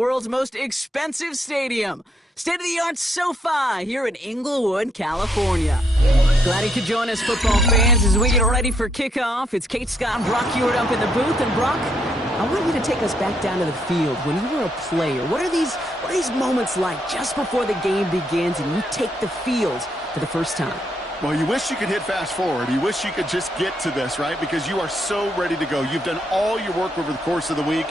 World's most expensive stadium. State-of-the-art SoFi here in Inglewood, California. Glad you could join us, football fans, as we get ready for kickoff. It's Kate Scott, Brock Hewitt up in the booth. And Brock, I want you to take us back down to the field. When you were a player, what are these moments like just before the game begins and you take the field for the first time? Well, you wish you could hit fast forward. You wish you could just get to this, right? Because you are so ready to go. You've done all your work over the course of the week.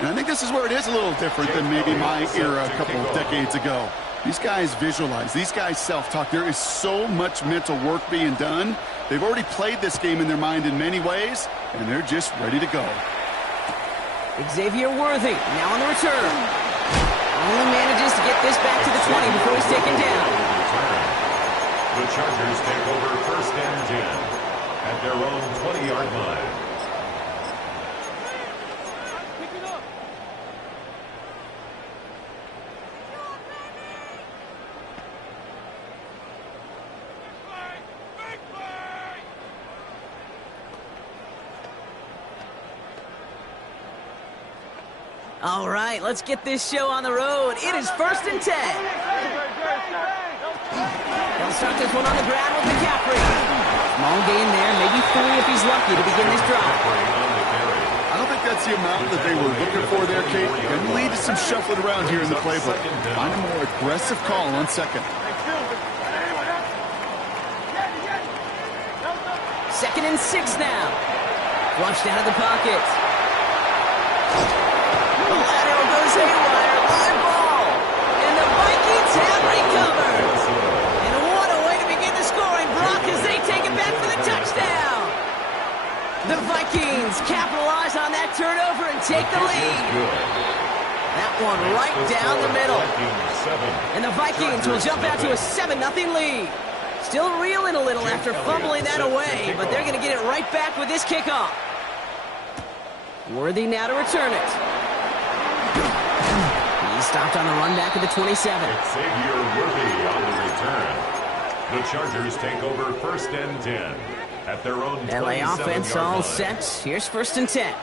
And I think this is where it is a little different than maybe my era a couple of decades ago. These guys visualize. These guys self-talk. There is so much mental work being done. They've already played this game in their mind in many ways, and they're just ready to go. Xavier Worthy now on the return. Only manages to get this back to the 20 before he's taken down. The Chargers take over first and 10 at their own 20-yard line. All right, let's get this show on the road. It is first and 10. He'll start this one on the ground with McCaffrey. Small gain there, maybe 3 if he's lucky to begin this drive. I don't think that's the amount that they were looking for there, Kate. Going to lead to some shuffling around here in the playbook. Find a more aggressive call on second. Second and 6 now. Flushed out of the pocket. The lateral goes haywire. Live ball. And the Vikings have recovered. And what a way to begin the scoring, Brock, as they take it back for the touchdown. The Vikings capitalize on that turnover and take the lead. That one right down the middle. And the Vikings will jump out to a 7-0 lead. Still reeling a little after fumbling that away, but they're going to get it right back with this kickoff. Worthy now to return it. He stopped on the run back at the 27. Xavier Worthy on the return. The Chargers take over first and 10 at their own 27-yard line. LA offense all set. Here's first and 10. On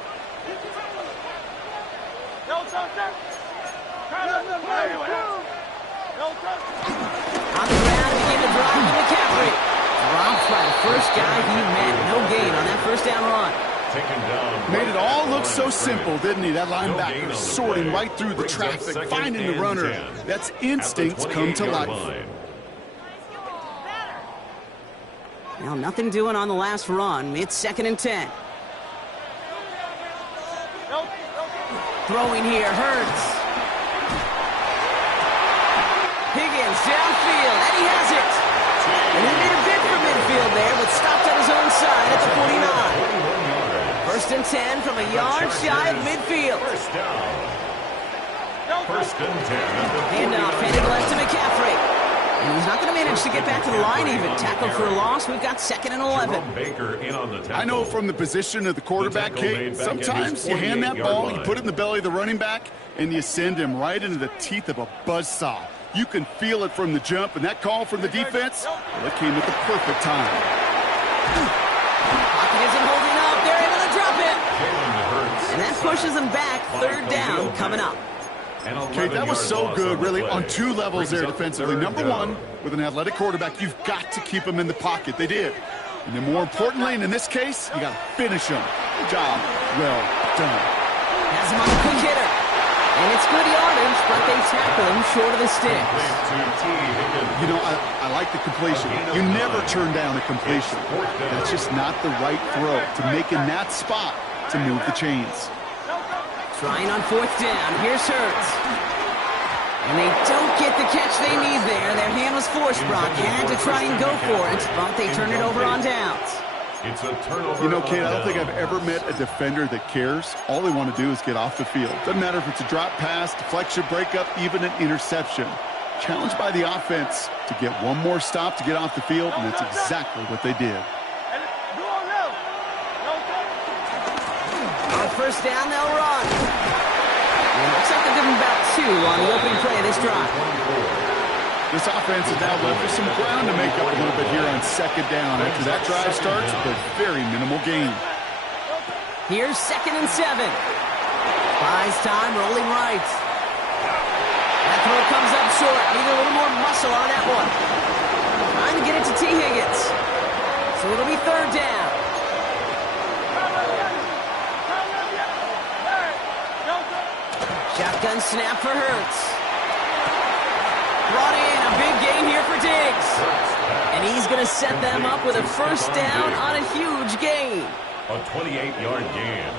the ground, begin to drive with McCaffrey. Dropped by the first guy he met. No gain on that first down run. Made it all look so simple, didn't he? That linebacker sorting right through the traffic, finding the runner. That's instincts come to life. Now nothing doing on the last run. It's second and 10. Throwing here, Hurts. Higgins downfield, and he has it. And he made a bid for midfield there, but stopped on his own side at the 49. First and 10 from a yard shy of midfield. First and 10. Handoff headed left to McCaffrey. And he's not going to manage to get back to the line even. Tackled for a loss. We've got second and 11. I know from the position of the quarterback, Kate, sometimes you hand that ball, you put it in the belly of the running back, and you send him right into the teeth of a buzzsaw. You can feel it from the jump, and that call from the defense, well, it came at the perfect time. Pocket isn't holding up. They're able to drop it. And that pushes them back. Third down coming up. Kate, that was so good, really, on 2 levels there defensively. Number 1, with an athletic quarterback, you've got to keep him in the pocket. They did. And then more importantly, and in this case, you got to finish him. Job well done. Has him on a quick hitter. And it's good yardage, but they tackle him short of the sticks. You know, I like the completion. You never turn down a completion. That's just not the right throw to make in that spot to move the chains. Trying on fourth down. Here's Hurts. And they don't get the catch they need there. Their hand was forced, Brock. Had to try and go for it, but they turn it over on downs. It's a turnover. You know, Kate, I don't think I've ever met a defender that cares. All they want to do is get off the field. Doesn't matter if it's a drop pass, deflection, breakup, even an interception. Challenged by the offense to get one more stop to get off the field, and that's exactly what they did. On first down, they'll run. And it looks like they're giving about 2 on the opening play of this drive. This offense is now left with some ground to make up a little bit here on second down after that drive starts with a very minimal gain. Here's second and 7. Buys time, rolling right. Need a little more muscle on that one. Trying to get it to T. Higgins. So it'll be third down. Shotgun snap for Hurts. Brought in a big gain here for Diggs. And he's going to set them up with a first down on a huge gain. A 28-yard gain.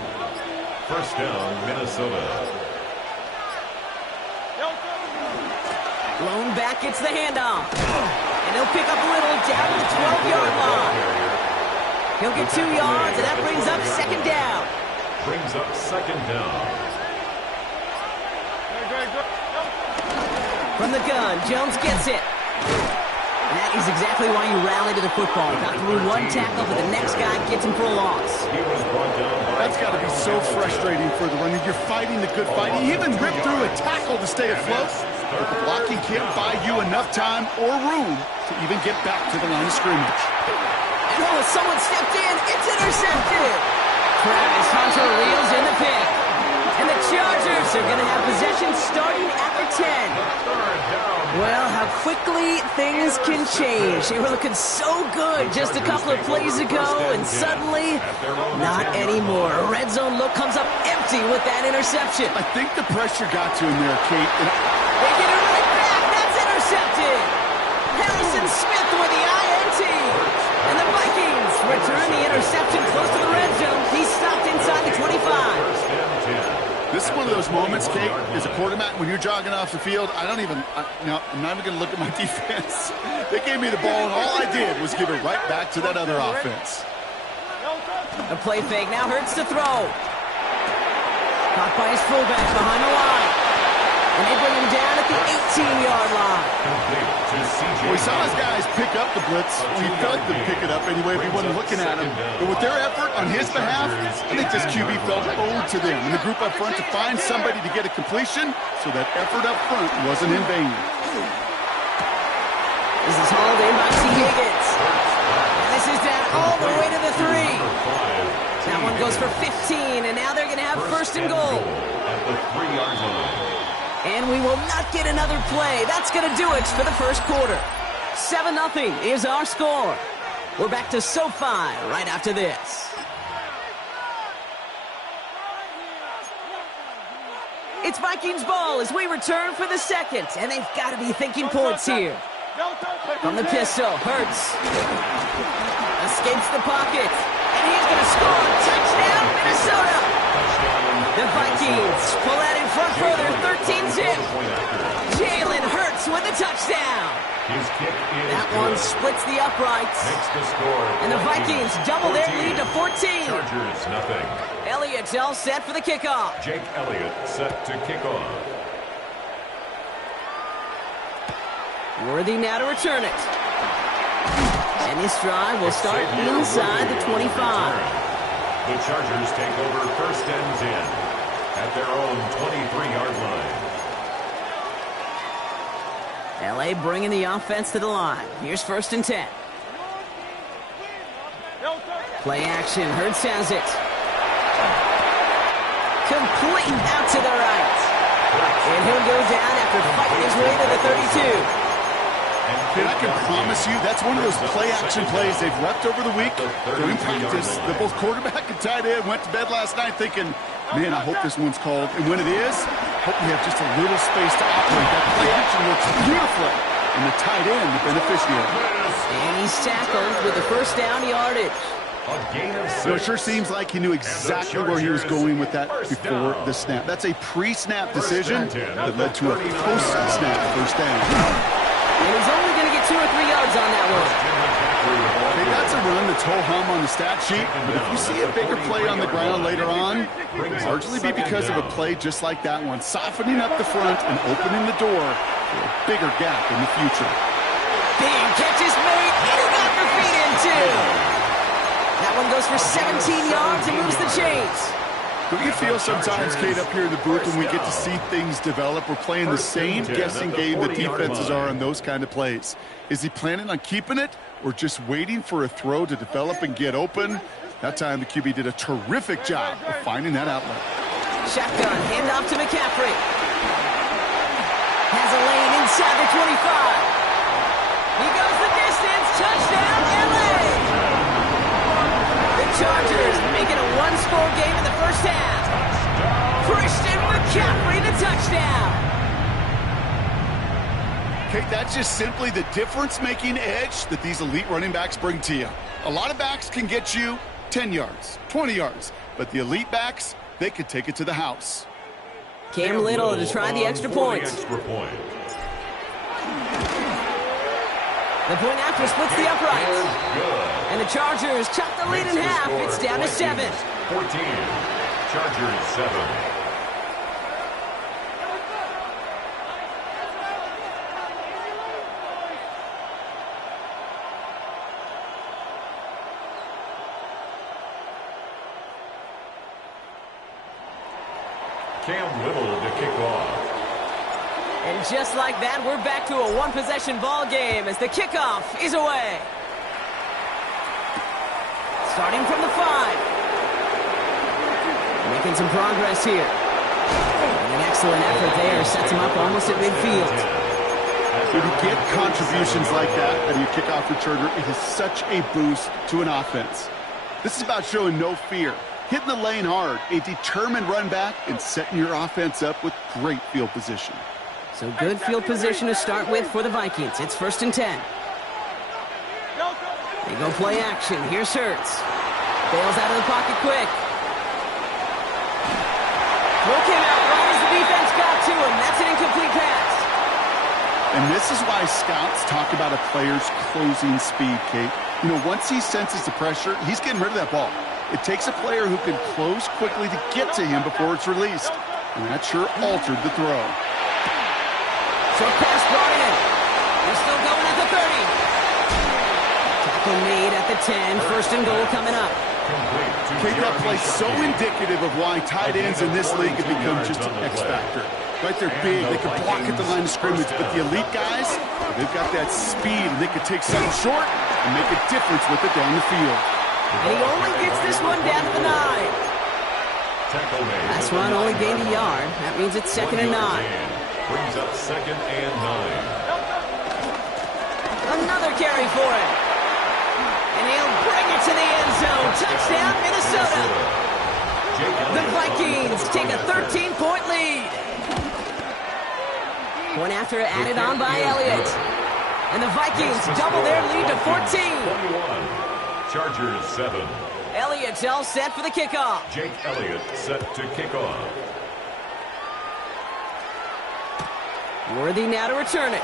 First down, Minnesota. Blown back, gets the handoff. And he'll pick up Little down to the 12-yard line. He'll get 2 yards, and that brings up second down. Brings up second down. From the gun, Jones gets it. And that is exactly why you rally to the football. Got through one tackle, but the next guy gets him for a loss. That's got to be so frustrating for the runner. You're fighting the good fight. He even ripped through a tackle to stay afloat. But the blocking can't buy you enough time or room to even get back to the line of scrimmage. Oh, someone stepped in. It's intercepted. Travis Hunter reels in the pick. And the Chargers are going to have possession starting at the 10. Well, how quickly things can change. They were looking so good just a couple of plays ago, and suddenly, not anymore. A red zone look comes up empty with that interception. I think the pressure got to him there, Kate. They get it right back. That's intercepted. Harrison Smith with the INT. And the Vikings return the interception close to the red zone. He's stopped inside the 25. This is one of those moments, Kate, as a quarterback, when you're jogging off the field, I'm not even going to look at my defense. They gave me the ball, and all I did was give it right back to that other offense. A play fake. Now Hurts to throw. Caught by his fullback behind the line. And they bring him down at the 18-yard line. We saw his guys pick up the blitz. We felt them pick it up anyway if we wasn't looking at him. But with their effort on his behalf, I think this QB felt owed to them and the group up front to find somebody to get a completion, so that effort up front wasn't in vain. This is hauled in by T. Higgins. And this is down all the way to the 3. That one goes for 15, and now they're going to have first and goal. At the 3-yard line. And we will not get another play. That's going to do it for the first quarter. 7-0 is our score. We're back to SoFi right after this. It's Vikings ball as we return for the second, and they've got to be thinking points here. From the pistol, Hurts escapes the pocket, and he's going to score. Touchdown, Minnesota! The Vikings pull out in front further, 13-zip. Jalen Hurts with a touchdown. His kick is that one splits the uprights. Makes the score. And the Vikings double their lead to 14. Chargers, nothing. Elliott's all set for the kickoff. Jake Elliott set to kick off. Worthy now to return it. And this drive will start inside the 25. The Chargers take over first and 10 at their own 23-yard line. L.A. bringing the offense to the line. Here's first and 10. Play action. Hurts has it. Complete out to the right. And he'll go down after fighting his way to the 32. And I can promise you that's one of those play-action plays they've repped over the week during practice. The both quarterback and tight end went to bed last night thinking, man, I hope this one's called. And when it is, hope we have just a little space to operate. That play-action works beautifully. And the tight end, the beneficiary. And he's tackled with the first down yardage. A gain of 6. So it sure seems like he knew exactly where he was going with that before the snap. That's a pre-snap decision that led to a post-snap first down. And he's only going to get 2 or 3 yards on that one. Okay, that's a run that's ho-hum on the stat sheet, but if you see a bigger play on the ground later on, largely be because of a play just like that one, softening up the front and opening the door for a bigger gap in the future. Big catch is made, and he got the feet in too. That one goes for 17 yards and moves the chains. Don't you feel sometimes, Kate, up here in the booth when we get to see things develop, we're playing the same guessing game that defenses are on those kind of plays? Is he planning on keeping it or just waiting for a throw to develop and get open? That time the QB did a terrific job of finding that outlet. Shotgun, handoff to McCaffrey. Has a lane inside the half. Christian McCaffrey, the touchdown. Okay, that's just simply the difference-making edge that these elite running backs bring to you. A lot of backs can get you 10 yards, 20 yards, but the elite backs, they could take it to the house. Cam Little to try the extra point. The point after splits the uprights. And the Chargers chop the lead in half. It's down to 7. 14. Chargers 7. Cam Little to kick off. And just like that, we're back to a one-possession ball game as the kickoff is away. Starting from the 5. Making some progress here. And an excellent effort there sets him up almost at midfield. When you get contributions like that out of your kickoff returner, it is such a boost to an offense. This is about showing no fear, hitting the lane hard, a determined run back, and setting your offense up with great field position. So good field position to start with for the Vikings. It's 1st and 10. They go play action. Here's Hurts. Bails out of the pocket quick. Throw came out right as the defense got to him. That's an incomplete pass. And this is why scouts talk about a player's closing speed, Kate. You know, once he senses the pressure, he's getting rid of that ball. It takes a player who can close quickly to get to him before it's released. And that sure altered the throw. Short pass brought in. They're still going at the 30. Tackle made at the 10. 1st and goal coming up. Kate, that play so indicative of why tight ends in this league have become just an X factor. Right, they're big, they can block at the line of scrimmage, but the elite guys, they've got that speed, and they can take something short and make a difference with it down the field. And he only gets this one down to the 9. Last one only gained a yard. That means it's 2nd and 9. Brings up 2nd and 9. Another carry for him. And he'll bring it to the end zone. Touchdown, Minnesota. The Vikings take a 13-point lead. One after added on by Elliott. And the Vikings double their lead to 14. 21. Chargers 7. Elliott's all set for the kickoff. Jake Elliott set to kick off. Worthy now to return it.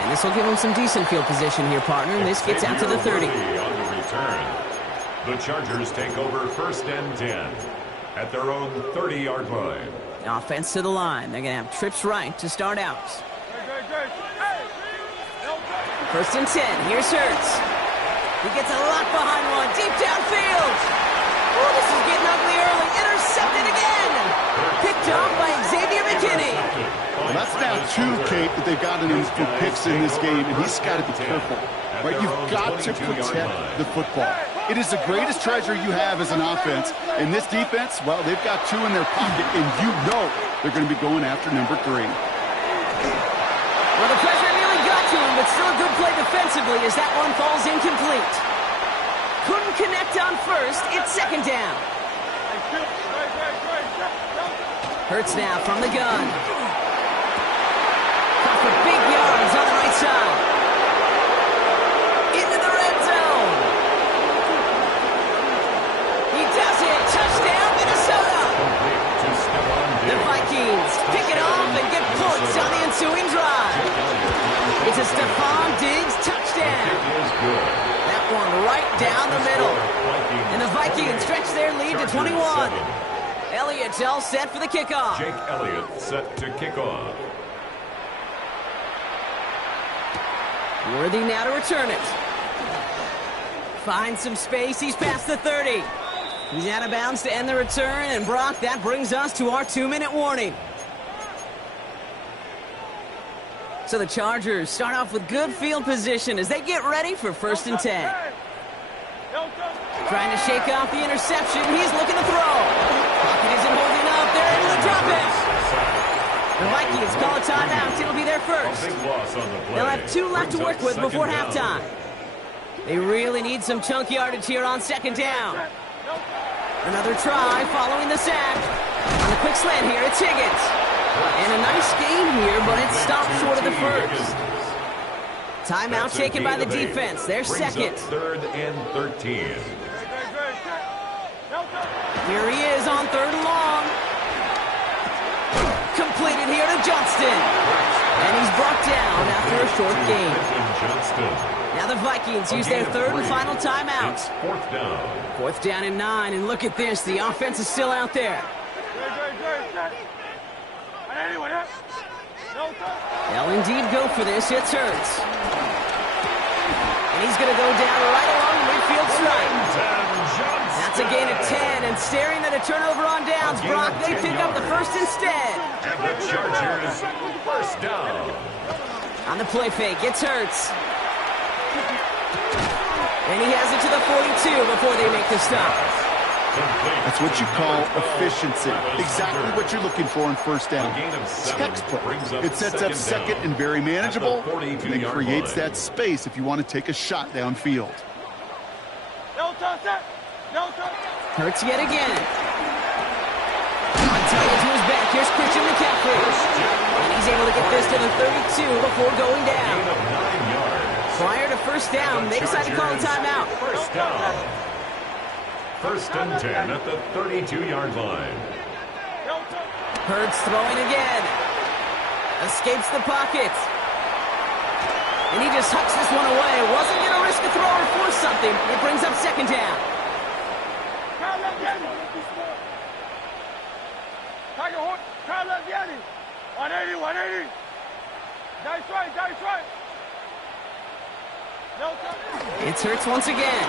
And this will give him some decent field position here, partner. And this gets out to the 30. On the return. The Chargers take over 1st and 10 at their own 30-yard line. Offense to the line. They're going to have trips right to start out. 1st and 10. Here's Hurts. He gets a lot behind one. Deep downfield. Oh, this is getting ugly early. Intercepted again. Picked off by Xavier McKinney. Well, that's now 2, Kate, that they've gotten him for picks in this game, and he's got to be careful. Right? You've got to protect the football. It is the greatest treasure you have as an offense. And this defense, well, they've got 2 in their pocket, and you know they're going to be going after number 3. Well, the pressure nearly got to him, but still a good play defensively as that one falls incomplete. Couldn't connect on 1st. It's 2nd down. Hurts now from the gun. Cut for big yards on the right side. Into the red zone. He does it. Touchdown, Minnesota. The Vikings pick it off and get points on the ensuing drive. It's a Stephon Diggs touchdown. That one right down the middle. And the Vikings stretch their lead to 21. Elliott's all set for the kickoff. Jake Elliott set to kick off. Worthy now to return it. Finds some space. He's past the 30. He's out of bounds to end the return. And Brock, that brings us to our 2-minute warning. So the Chargers start off with good field position as they get ready for 1st and 10. Trying to shake off the interception. He's looking to throw. Pocket isn't holding up. They're able to drop it. The Vikings call a timeout. It'll be their first. They'll have 2 left to work with before halftime. They really need some chunk yardage here on 2nd down. Another try following the sack. On the quick slant here, it's Higgins. And a nice game here, but it stopped short of the first. Timeout taken by the defense. Their second. Third and 13. Here he is on third and long. Completed here to Johnston. And he's brought down after a short game. Now the Vikings use their third and final timeout. It's fourth down. Fourth down and 9, and look at this. The offense is still out there. They'll indeed go for this. It's Hurts. And he's going to go down right along the midfield stripe. That's a gain of 10, and staring at a turnover on downs, Brock, they pick up the first instead. And the Chargers, first down. On the play fake, it's Hurts. And he has it to the 42 before they make the stop. That's what you call efficiency. Exactly what you're looking for in first down. Textbook. It sets up second and very manageable, and it creates that space if you want to take a shot downfield. Hurts yet again. On target to his back. Here's Christian McCaffrey. And he's able to get this to the 32 before going down. Prior to first down, they decide to call a timeout. First down. First and 10 at the 32-yard line. Hurts throwing again. Escapes the pocket. And he just hucks this one away. Wasn't going to risk a throw or force something. It brings up second down. It's Hurts once again.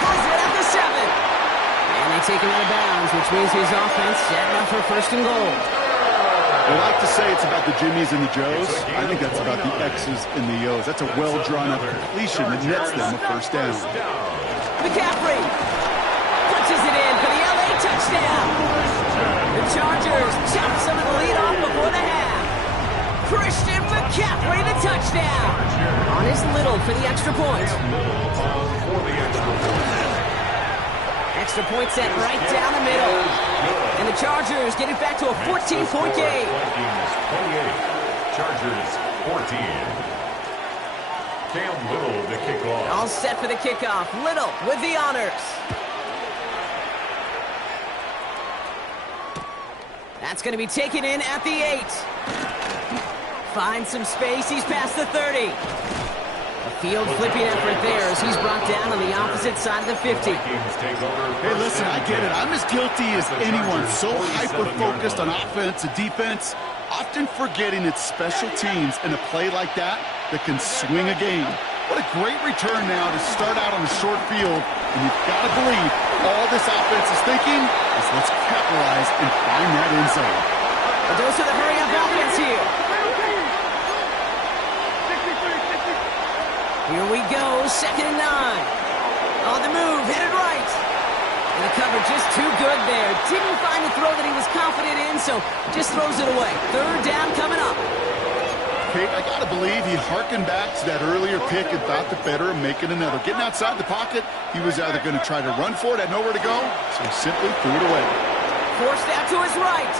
Pulls it at the 7. And they take him out of bounds, which means his offense setting up for first and goal. We like to say it's about the Jimmies and the Joes. I think that's about the X's and the O's. That's a well-drawn-up completion that nets them a first down. McCaffrey punches it in for the LA touchdown. The Chargers chop some of the lead off before the half. Christian McCaffrey, the touchdown. On his Little for the extra point. Extra point set right down the middle. And the Chargers get it back to a 14-point game. Chargers 14. Cam Little to kick off. All set for the kickoff. Little with the honors. That's going to be taken in at the 8. Finds some space. He's past the 30. A field flipping effort there as he's brought down on the opposite side of the 50. Hey, listen, I get it. I'm as guilty as anyone. So hyper-focused on offense and defense, often forgetting it's special teams in a play like that can swing a game. What a great return now to start out on a short field. And you've got to believe all this offense is thinking is let's capitalize and find that end zone. A dose of the hurry-up offense here. Here we go, second and 9. On the move, hit it right. And the cover just too good there. Didn't find the throw that he was confident in, so just throws it away. Third down coming up. Kate, I got to believe he harkened back to that earlier pick and thought the better of making another. Getting outside the pocket, he was either going to try to run for it, had nowhere to go, so he simply threw it away. Forced out to his right.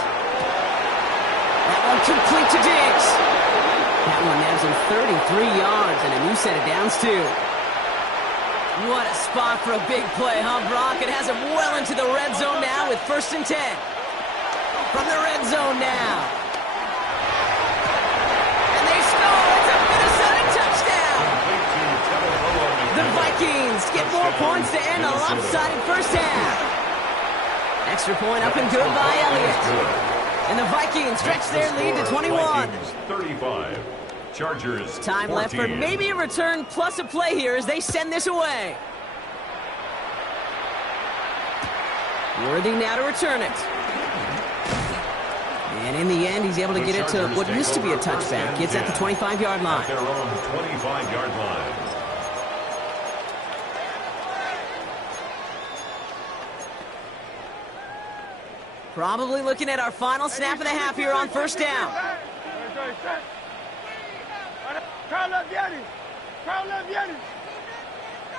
That one complete to Diggs. That one nabs him 33 yards and a new set of downs, too. What a spot for a big play, huh, Brock? It has him well into the red zone now with first and 10. From the red zone now. And they score. It's a Minnesota touchdown. The Vikings get more points to end a lopsided first half. Extra point up and good by Elliott. And the Vikings stretch their lead to 21. 35. Chargers 14. Time left for maybe a return plus a play here as they send this away. Worthy now to return it. And in the end, he's able to get it to what used to be a touchback. It's at the 25-yard line. At their own 25-yard line. Probably looking at our final snap of the half here on first down.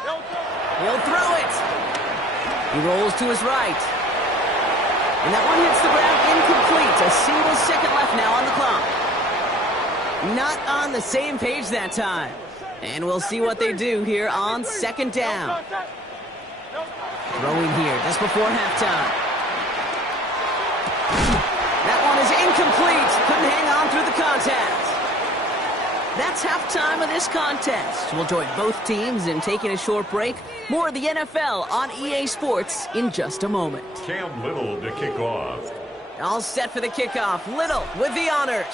He'll throw it. He rolls to his right. And that one hits the ground incomplete. A single second left now on the clock. Not on the same page that time. And we'll see what they do here on second down. Throwing here just before halftime. That one is incomplete. Couldn't hang on through the contest. That's halftime of this contest. We'll join both teams in taking a short break. More of the NFL on EA Sports in just a moment. Cam Little to kick off. All set for the kickoff. Little with the honors.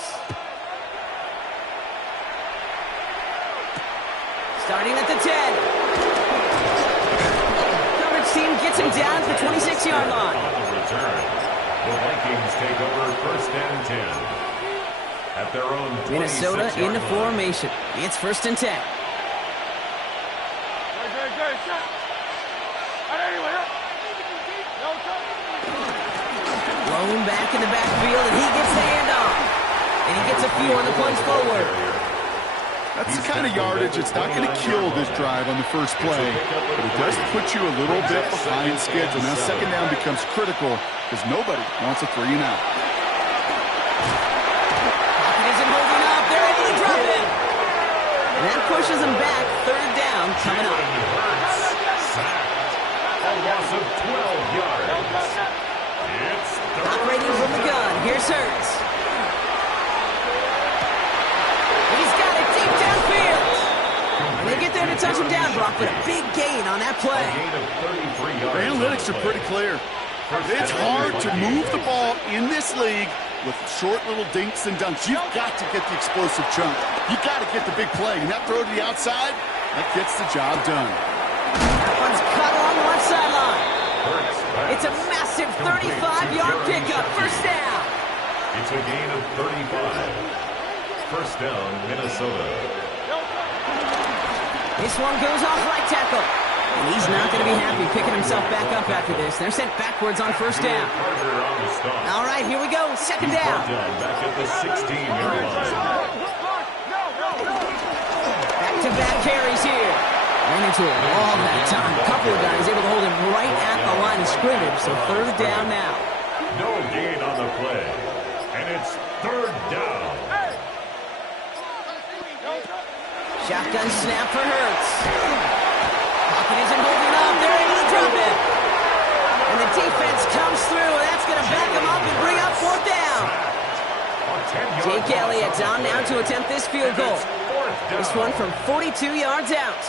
Starting at the 10. Coverage team gets him down at the 26-yard line. On the return, the Vikings take over first and 10. At their own Minnesota in the formation. It's first and 10. Blown back in the backfield, and he gets the handoff. And he gets a few on the punch forward. That's the kind of yardage it's not going to kill this drive on the first play, but it does put you a little bit behind schedule. Now second down becomes critical because nobody wants a 3 and out. And that pushes him back. Third down coming up. Sacked. A loss of 12 yards. It's operating from the gun. Here's Hurts. He's got it deep downfield. And they get there to touch him down, Brock, but a big gain on that play. a gain of 33 yards. The analytics are pretty clear. It's hard to move the ball in this league with short little dinks and dunks. You've got to get the explosive chunk. You've got to get the big play. And that throw to the outside, that gets the job done. That one's cut along the left sideline. It's a massive 35-yard pickup. First down. It's a gain of 35. First down, Minnesota. This one goes off right tackle. And he's not going to be happy picking himself back up after this. They're sent backwards on first down. All right, here we go. Second down. Back at the 16-yard line. Back-to-back carries here. Ran into a wall that time. A couple of guys able to hold him right at the line of scrimmage. So third down now. No gain on the play. And it's third down. Shotgun snap for Hurts. Pocket isn't holding up. They're able to drop it. And the defense comes through. That's going to back him up and bring up fourth down. Jake Elliott's on now to attempt this field goal. This one from 42 yards out.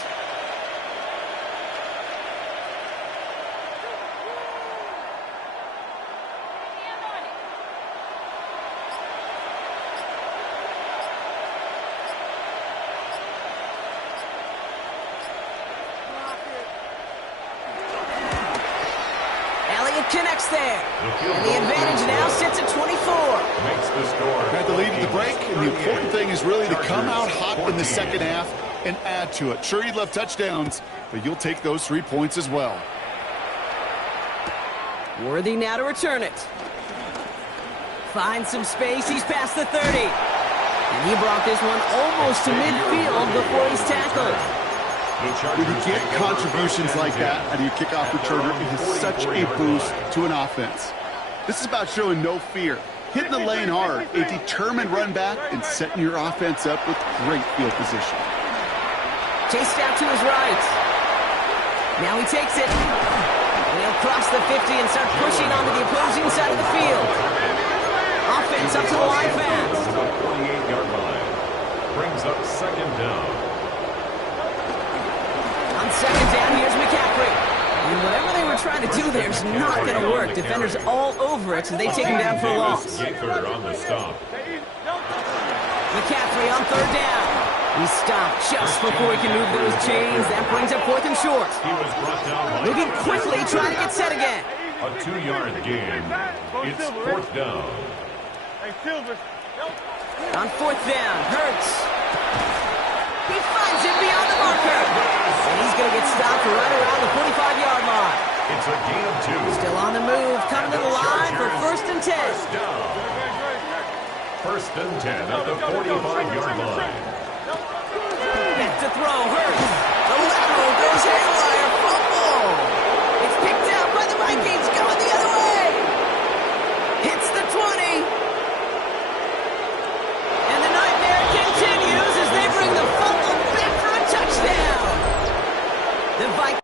Connects there. And the advantage now sits at 24. Makes the score. Had the lead at the break, and the important thing is really to come out hot in the second half and add to it. Sure, you'd love touchdowns, but you'll take those 3 points as well. Worthy now to return it. Finds some space. He's past the 30. And he brought this one almost to midfield before he's tackled. When you get contributions like that out of your kickoff returner, it is such a boost to an offense. This is about showing no fear, hitting the lane hard, a determined run back, and setting your offense up with great field position. Chased out to his right. Now he takes it. And he'll cross the 50 and start pushing onto the opposing side of the field. Offense up to the line fast. 48-yard line. Brings up second down. On second down, here's McCaffrey. And whatever they were trying to do there is not going to work. Defenders all over it, so they take him down for a loss. Gaither on the stop. McCaffrey on third down. He's stopped just before he can move those chains. That brings up fourth and short. He was brought down by Moving quickly, trying to get set again. a 2-yard gain. It's fourth down. On fourth down, Hurts. He finds him beyond the marker. And he's going to get stopped right around the 45-yard line. It's a gain of 2. Still on the move, coming to the line for first and 10. First down. First and 10 at the 45-yard line. Back to throw, Hurts. The lateral goes haywire. Fumble. It's picked out by the Vikings. Going the other way. Hits the 20. And the nightmare continues as they bring the fumble back for a touchdown. The Vikings.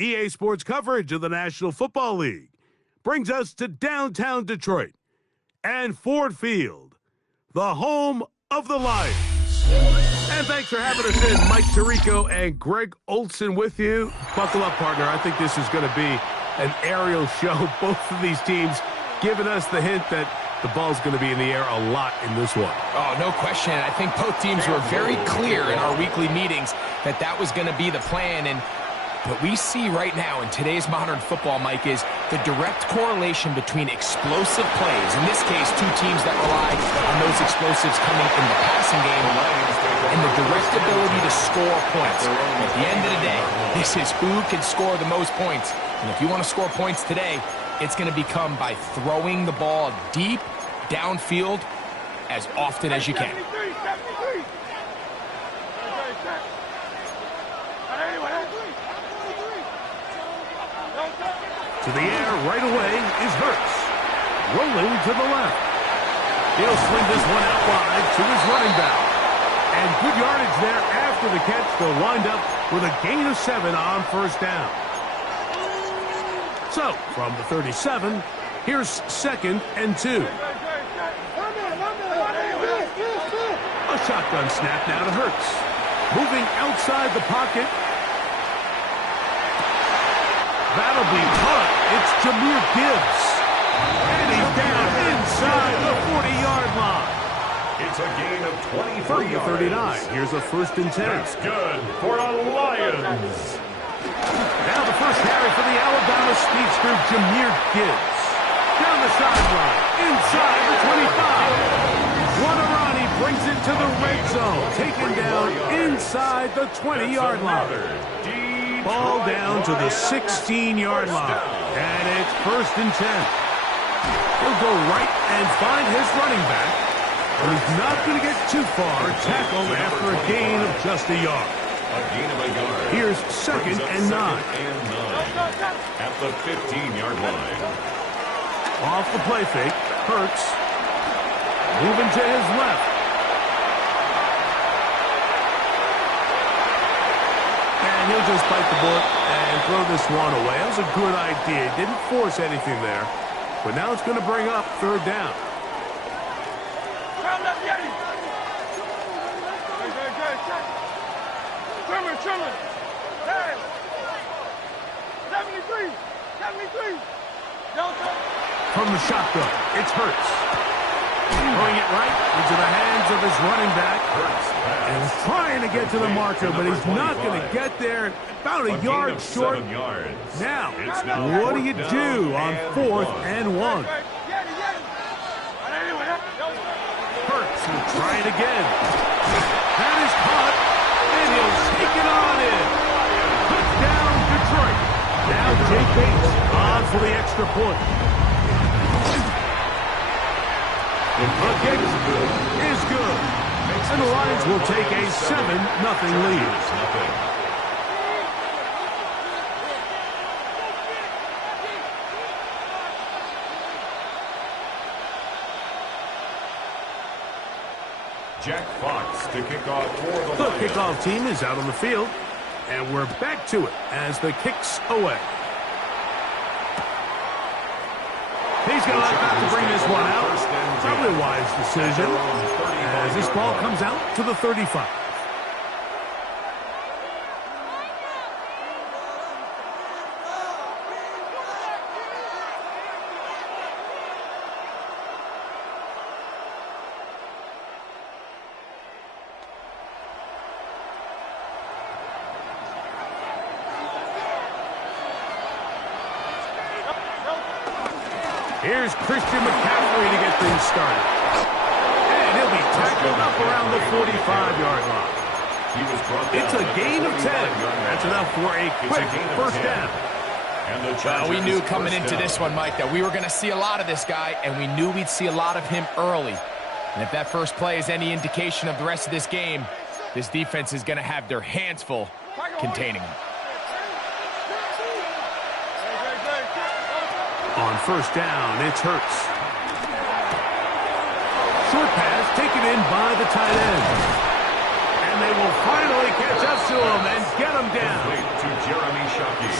EA Sports coverage of the National Football League brings us to downtown Detroit and Ford Field, the home of the Lions. And thanks for having us in. Mike Tirico and Greg Olson with you. Buckle up, partner. I think this is going to be an aerial show. Both of these teams giving us the hint that the ball's going to be in the air a lot in this one. Oh, no question. I think both teams were very clear in our weekly meetings that that was going to be the plan. And what we see right now in today's modern football, Mike, is the direct correlation between explosive plays. In this case, two teams that rely on those explosives coming in the passing game and the direct ability to score points. At the end of the day, this is who can score the most points. And if you want to score points today, it's going to become by throwing the ball deep downfield as often as you can. To the air right away is Hurts. Rolling to the left. He'll swing this one out wide to his running back. And good yardage there after the catch. They'll wind up with a gain of 7 on first down. So, from the 37, here's 2nd and 2. A shotgun snap now to Hurts. Moving outside the pocket. That'll be caught. It's Jahmyr Gibbs. And he's down inside the 40-yard line. It's a gain of 23 From the 39, yards. here's a 1st and 10. That's good for the Lions. Now the first carry for the Alabama speedster, Jahmyr Gibbs. Down the sideline, inside the 25. Guanarani brings it to the red zone, taken down inside the 20-yard line. Ball down to the 16-yard line. And it's 1st and 10. He'll go right and find his running back. But he's not going to get too far. Tackled after a gain of just a yard. A gain of a yard. Here's 2nd and 9. At the 15-yard line. Off the play fake. Hurts. Moving to his left. And he'll just bite the bullet and throw this one away. That was a good idea. Didn't force anything there. But now it's going to bring up 3rd down. From the shotgun, it's Hurts. Throwing it right into the hands of his running back. And he's trying to get to the marker, but he's not going to get there. About a yard short. Now, what do you do on 4th and 1? Hurts will try it again. That is caught, and he'll take it on in. Touchdown, Detroit. Now Jake Bates on for the extra point. The kick is good. And the Lions will take a 7-0 lead. Jack Fox to kick off for the The Lions. kickoff team is out on the field, and we're back to it as the kick's away. He's going to like not to bring this one out. Probably a wise decision as this ball comes out to the 35. Here's Christian McCaffrey to get things started. And he'll be tackled up around the 45-yard line. It's a gain of 10. That's enough for a quick first down. Well, we knew coming into this one, Mike, that we were going to see a lot of this guy, and we knew we'd see a lot of him early. And if that first play is any indication of the rest of this game, this defense is going to have their hands full containing him. On first down, it's Hurts. Short pass taken in by the tight end. And they will finally catch up to him and get him down.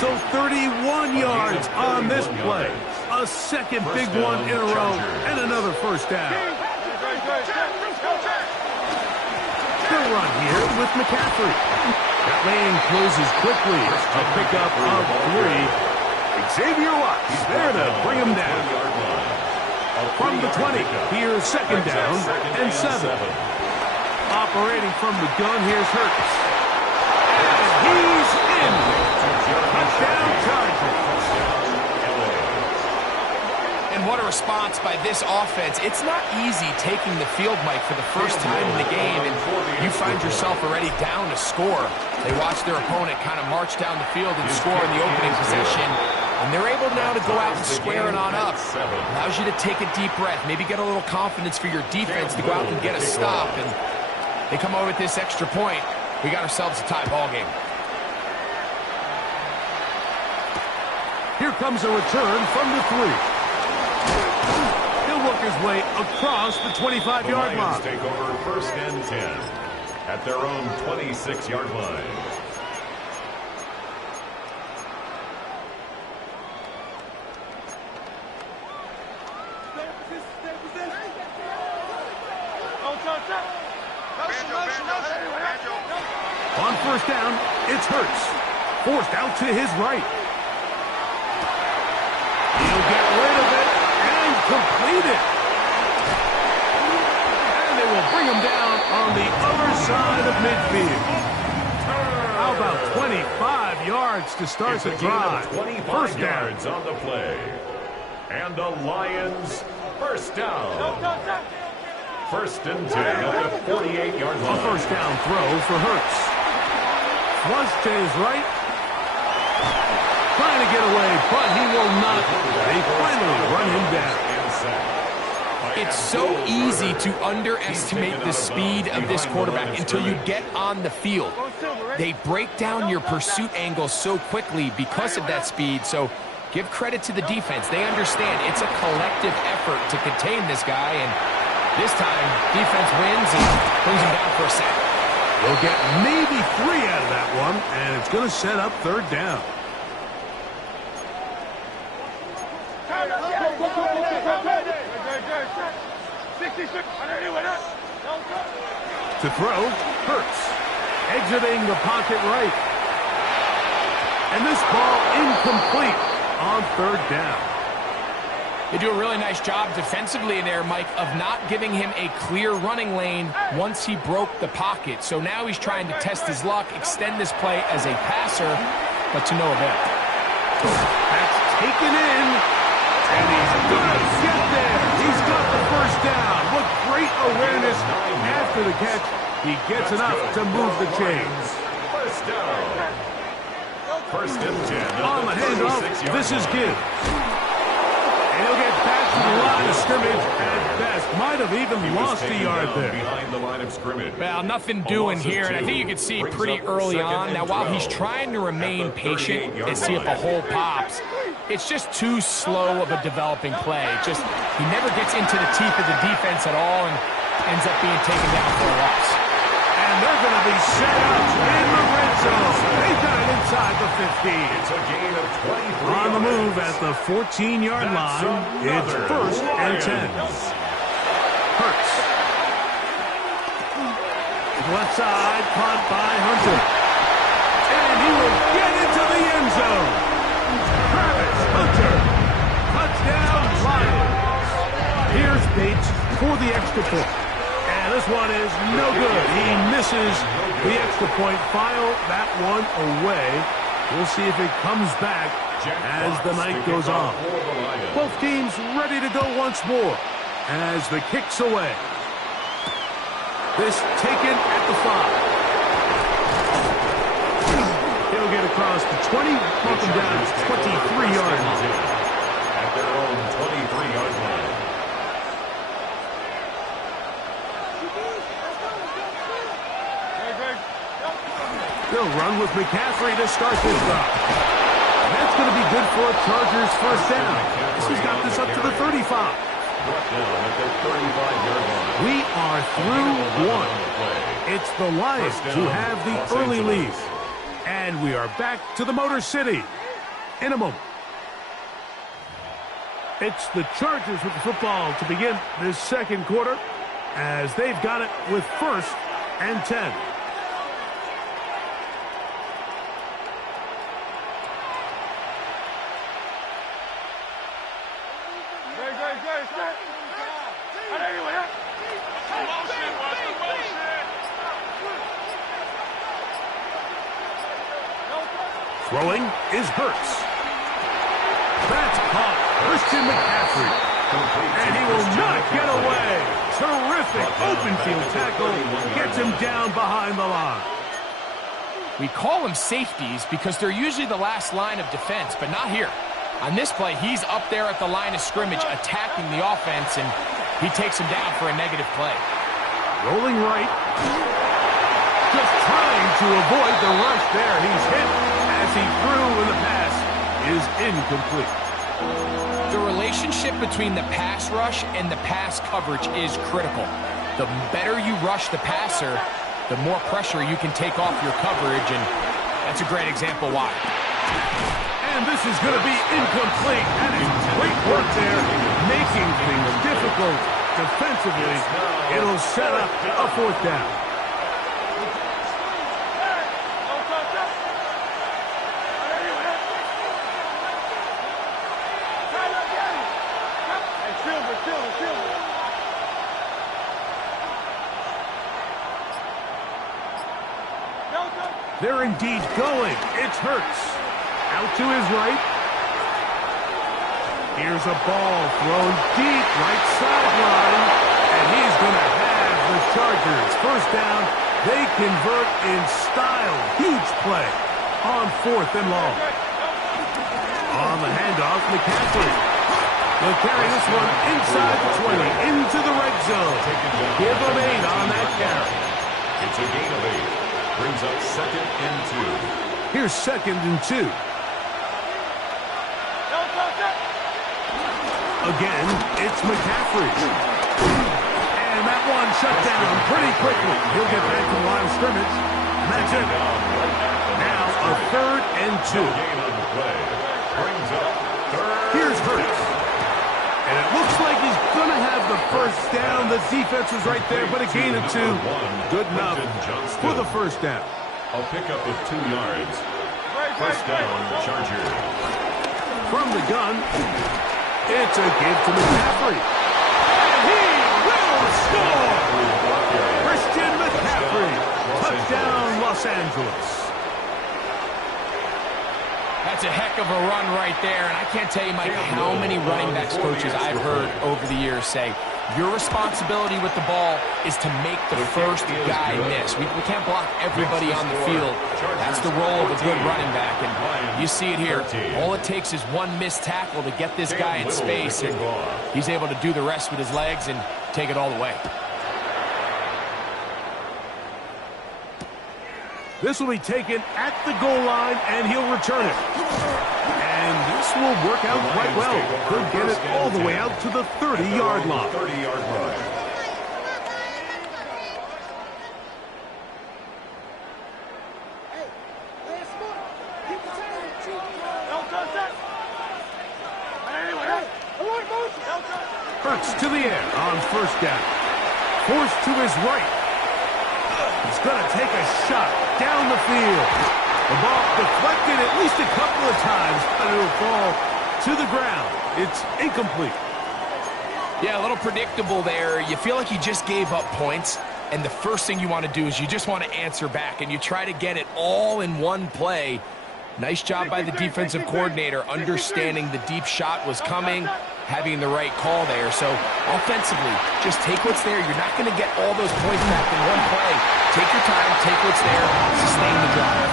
So 31 yards on this play. A second big one in a row and another first down. They'll run here with McCaffrey. That lane closes quickly. A pickup of 3. Xavier Watts there to bring him down. From the 20, here's second down and 7. Operating from the gun, here's Hurts. And he's in. Touchdown Chargers. And what a response by this offense. It's not easy taking the field, Mike, for the first time in the game, and you find yourself already down to score. They watch their opponent kind of march down the field and score in the opening possession. And they're able now to go out and square it on up. Allows you to take a deep breath, maybe get a little confidence for your defense to go out and get a stop. And they come over with this extra point. We got ourselves a tie ball game. Here comes a return from the 3. He'll work his way across the 25-yard line. Take over first and 10 at their own 26-yard line. On first down, it's Hurts. Forced out to his right. He'll get rid of it and complete it. And they will bring him down on the other side of midfield. How about 25 yards to start the drive? First down. Yards on the play. And the Lions first down. First and 10 at the 48-yard line. A first down throw for Hurts. Flush to his right. Trying to get away, but he will not. They finally run him down. It's so easy to underestimate the speed of this quarterback until you get on the field. They break down your pursuit angle so quickly because of that speed. So give credit to the defense. They understand it's a collective effort to contain this guy. And this time, defense wins and brings him down for a sack. They'll get maybe 3 out of that one, and it's going to set up third down. To throw, Hurts. Exiting the pocket right. And this ball incomplete on third down. They do a really nice job defensively in there, Mike, of not giving him a clear running lane once he broke the pocket. So now he's trying to test his luck, extend this play as a passer, but to no avail. That's taken in, and he's going to get there. He's got the first down. What great awareness after the catch. He gets enough to move the chains. First down. First and 10. On the handoff, this is Gibbs. And he'll get back to the line of scrimmage at best. Might have even lost a yard there. Behind the line of scrimmage. Well, nothing doing here, and I think you can see pretty early on. Now, while he's trying to remain patient and see if a hole pops, it's just too slow of a developing play. He never gets into the teeth of the defense at all, and ends up being taken down for a loss. And they're going to be set up in the red zone. They've got it inside the 15. It's a gain of 23. On the move at the 14-yard line, it's 1st and 10. Hurts. Left side, caught by Hunter. And he will get into the end zone. Travis Hunter. Touchdown, Lions. Here's Bates for the extra point. And this one is no good. He misses the extra point. File that one away. We'll see if it comes back as the night goes on. Both teams ready to go once more as the kick's away. This taken at the 5. He'll get across the 20, knock him down to 23-yard line. At their own 23-yard line. They'll run with McCaffrey to start this drive. That's going to be good for a Chargers first down. He's got this up to the 35. Brought down at their 35-yard line. We are through one. It's the Lions who have the early lead. And we are back to the Motor City in a moment. It's the Chargers with the football to begin this second quarter as they've got it with 1st and 10. Throwing is Hurts. That's caught. Christian McCaffrey. And he will not get away. Terrific open field tackle. Gets him down behind the line. We call them safeties because they're usually the last line of defense, but not here. On this play, he's up there at the line of scrimmage attacking the offense, and he takes him down for a negative play. Rolling right. Just trying to avoid the rush there. He's hit as he threw, and the pass is incomplete. The relationship between the pass rush and the pass coverage is critical. The better you rush the passer, the more pressure you can take off your coverage, and that's a great example why. And this is going to be incomplete. That is great work there, making things difficult defensively. It'll set up a 4th down. They're indeed going. It's Hurts. Out to his right. Here's a ball thrown deep right sideline. And he's going to have the Chargers. First down. They convert in style. Huge play on 4th and long. On the handoff, McCaffrey. They'll carry this one inside the 20, into the red zone. Give them 8 on that carry. It's a gain of 8. Brings up 2nd and 2. Here's 2nd and 2. Again, it's McCaffrey. And that one shut down pretty quickly. He'll get back to the line of scrimmage. And that's it. Now a 3rd and 2. Gain on the play. Brings up 3rd. Here's Hurts. And it looks like he's going to have the first down. The defense was right there, but a gain of 2. Good enough for the first down. A pickup of 2 yards. First down, Chargers. From the gun, it's a give to McCaffrey. And he will score! Christian McCaffrey. Touchdown, Los Angeles. That's a heck of a run right there, and I can't tell you, Mike, how many running backs coaches I've heard over the years say, your responsibility with the ball is to make the first guy miss. We can't block everybody on the field. That's the role of a good running back, and you see it here. All it takes is one missed tackle to get this guy in space, and he's able to do the rest with his legs and take it all the way. This will be taken at the goal line, and he'll return it. And this will work out quite well. Could get it all the way out to the 30-yard line. 30-yard line. Hurts to the air on first down. Forced to his right. He's going to take a shot down the field. The ball deflected at least a couple of times, but it'll fall to the ground. It's incomplete. Yeah, a little predictable there. You feel like you just gave up points, and the first thing you want to do is you just want to answer back, and you try to get it all in one play. Nice job by the defensive coordinator understanding the deep shot was coming, having the right call there. So offensively, just take what's there. You're not going to get all those points back in one play. Take your time, take what's there, sustain the drive.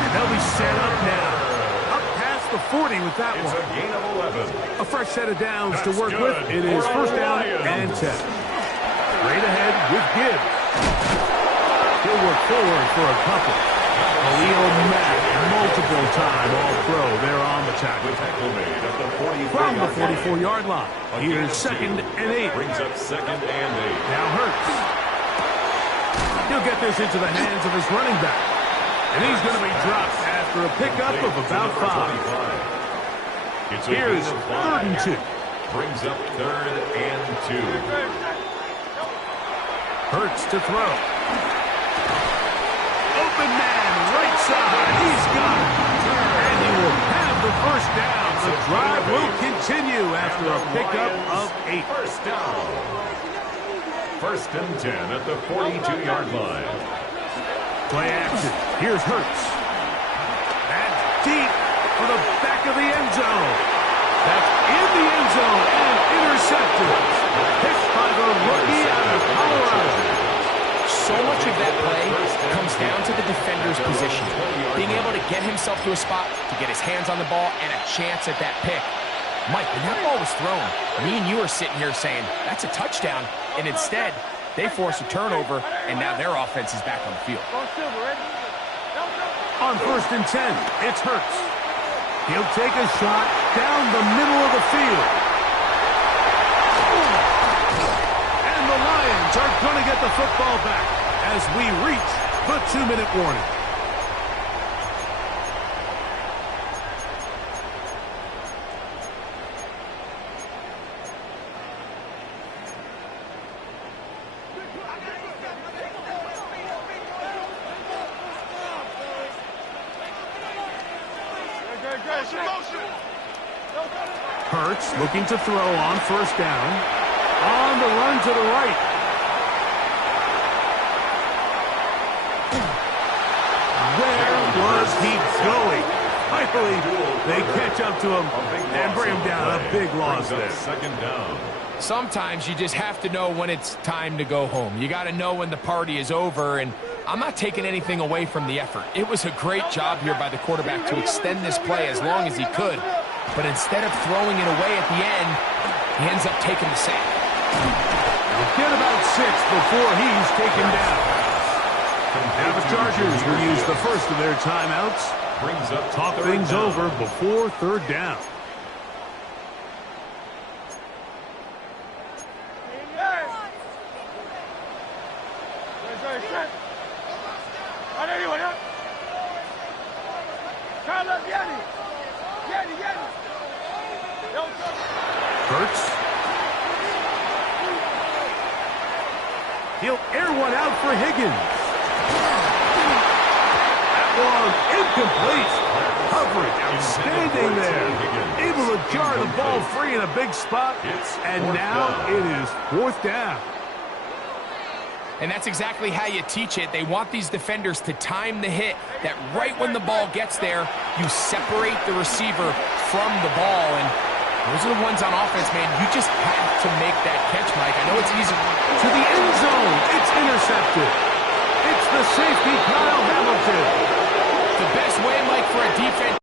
And they'll be set up now. Up past the 40 with that It's one. a gain of 11. A fresh set of downs to work with. It is first down and 10. Straight ahead with Gibbs. He'll work forward for a couple. Khalil Mack, multiple-time All-Pro there on the tackle. Tackle made at the 44. From the 44-yard line. Here's second and 8. Brings up second and 8. Now Hurts. He'll get this into the hands of his running back. And he's going to be dropped after a pickup of about 5. It's a Here's gain of 3rd and 2. Brings up 3rd and 2. Hurts to throw. Open man, right side. He's got it. And he will have the first down. The drive will continue after a pickup of 8. First down. First and 10 at the 42-yard line. Play action. Here's Hurts. That's deep for the back of the end zone. That's in the end zone and intercepted. Picked by the rookie out of Colorado. So much of that play comes down to the defender's position. Being able to get himself to a spot, to get his hands on the ball, and a chance at that pick. Mike, when that ball was thrown, me and you are sitting here saying, that's a touchdown. And instead, they force a turnover, and now their offense is back on the field. On first and 10, it's Hurts. He'll take a shot down the middle of the field. And the Lions are going to get the football back as we reach the 2-minute warning. Hurts looking to throw on first down. On the run to the right. Where was he going? Finally, they catch up to him and bring him down. A big loss there. Second down. Sometimes you just have to know when it's time to go home. You got to know when the party is over, and I'm not taking anything away from the effort. It was a great job here by the quarterback to extend this play as long as he could, but instead of throwing it away at the end, he ends up taking the sack. He'll get about 6 before he's taken down. Now the Chargers will use the first of their timeouts. Brings up Talk third things down. over before third down. Hurts. He'll air one out for Higgins. That one incomplete. Coverage outstanding there. Able to jar the ball free in a big spot. And now it is 4th down. And that's exactly how you teach it. They want these defenders to time the hit, that right when the ball gets there, you separate the receiver from the ball. And those are the ones on offense, man. You just have to make that catch, Mike. I know it's easy. To the end zone. It's intercepted. It's the safety, Kyle Hamilton. The best way, Mike, for a defense.